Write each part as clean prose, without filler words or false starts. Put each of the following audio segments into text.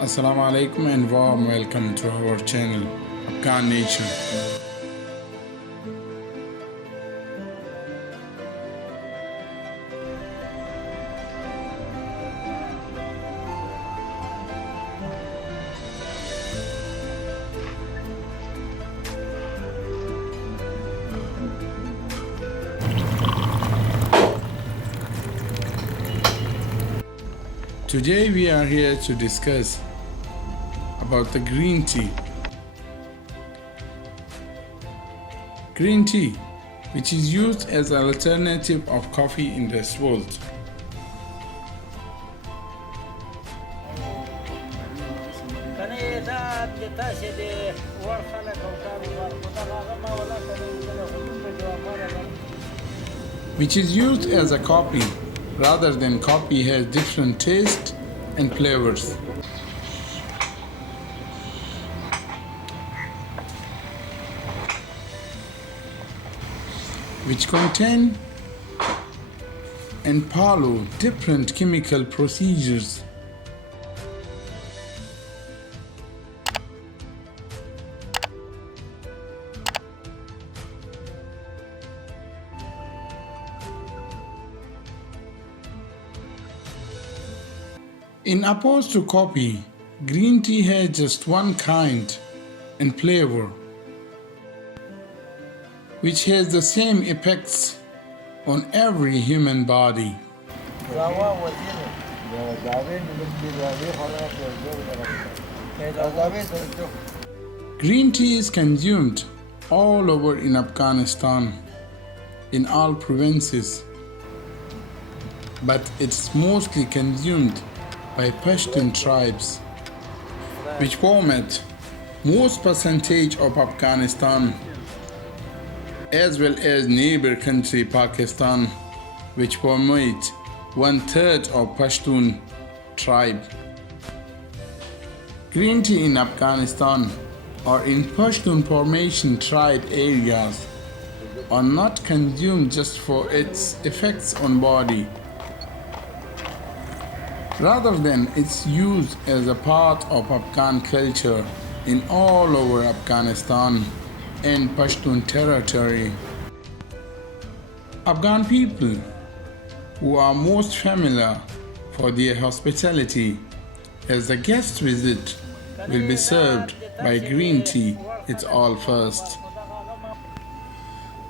Assalamu alaikum and warm welcome to our channel, Afghan Nation. Today we are here to discuss about the green tea. Green tea, which is used as an alternative of coffee in this world. Which is used as a coffee rather than coffee has different taste and flavors. Which contain and follow different chemical procedures. In opposed to coffee, green tea has just one kind and flavor, which has the same effects on every human body. Green tea is consumed all over in Afghanistan, in all provinces, but it's mostly consumed by Pashtun tribes, which form most percentage of Afghanistan, as well as neighbor country Pakistan, which forms 1/3 of Pashtun tribe. Green tea in Afghanistan or in Pashtun formation tribe areas are not consumed just for its effects on body, rather than its use as a part of Afghan culture in all over Afghanistan and Pashtun territory. Afghan people, who are most familiar for their hospitality, as the guest visit will be served by green tea, it's all first.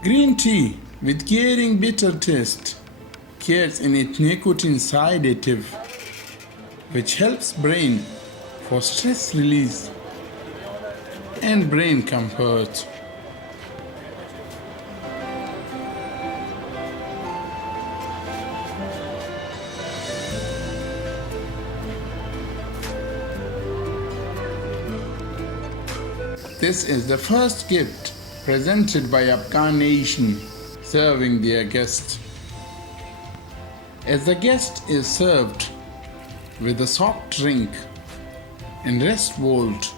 Green tea with caring bitter taste carries in it nicotine sedative, which helps brain for stress release and brain comfort. This is the first gift presented by Afghan nation serving their guest. As the guest is served with a soft drink and rest world,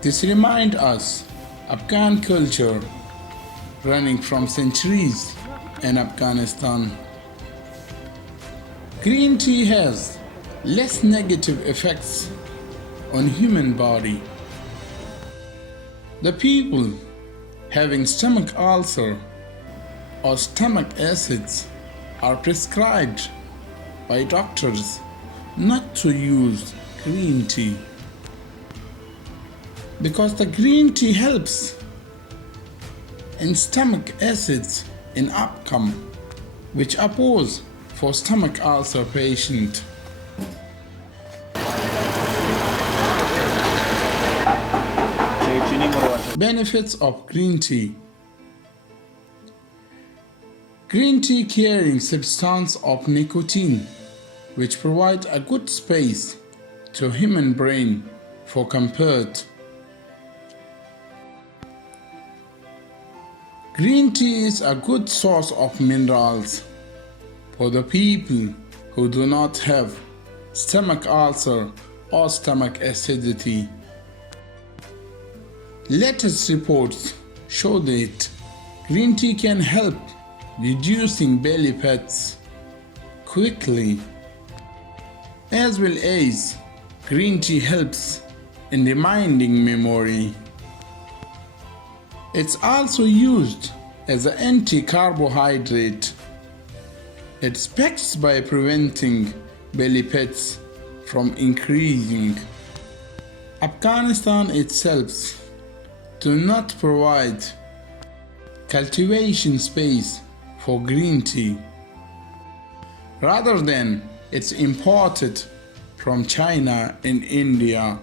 this reminds us Afghan culture running from centuries in Afghanistan. Green tea has less negative effects on human body. The people having stomach ulcer or stomach acids are prescribed by doctors not to use green tea, because the green tea helps in stomach acids in outcome, which oppose for stomach ulcer patient. Benefits of green tea. Green tea carrying substance of nicotine, which provides a good space to human brain for comfort. Green tea is a good source of minerals for the people who do not have stomach ulcer or stomach acidity. Latest reports show that green tea can help reducing belly fats quickly, as well as Green tea helps in reminding memory. It's also used as an anti-carbohydrate. It's backed by preventing belly fats from increasing. Afghanistan itself do not provide cultivation space for green tea. Rather than it's imported from China and India.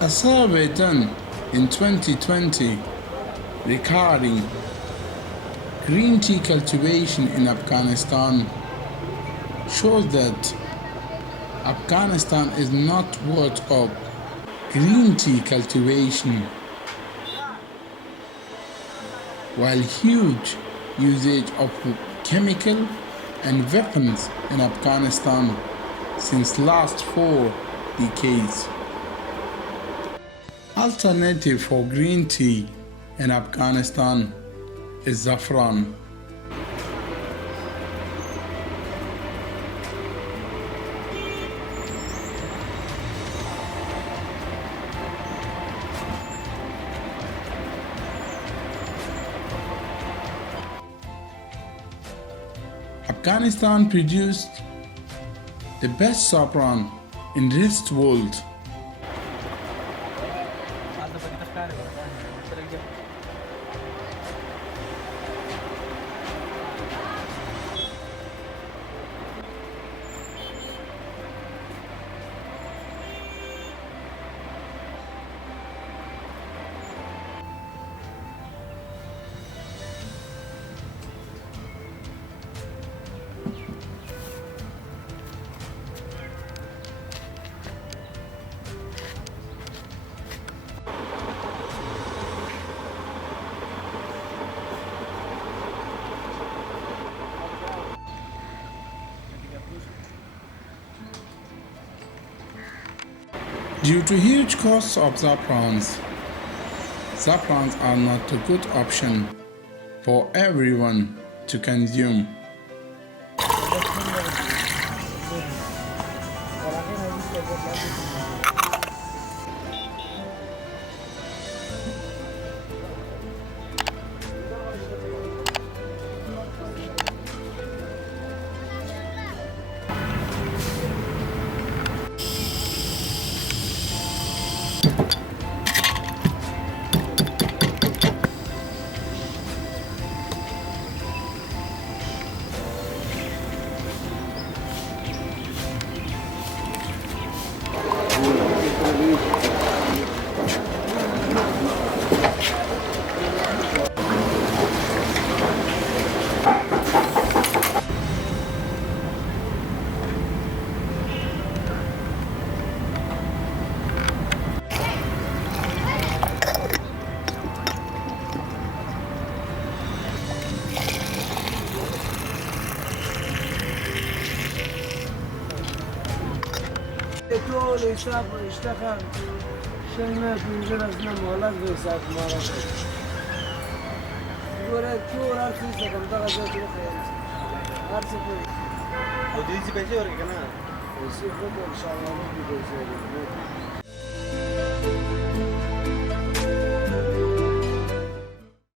A survey done in 2020 regarding green tea cultivation in Afghanistan shows that Afghanistan is not worth of green tea cultivation, while huge usage of chemical and weapons in Afghanistan since last 4 decades. Alternative for green tea in Afghanistan is saffron. Afghanistan produced the best saffron in this world. Due to huge costs of saffrons are not a good option for everyone to consume. ټول حساب اشتغل شل نه 15 نه مهلت به حساب ما راکړ ګوره ټول هر څه څه کوم دغه ځای کې وخیل هر څه کوي او دې څه پیسې ورکړي که نه پیسې خو به انشاءالله نه دي پیسې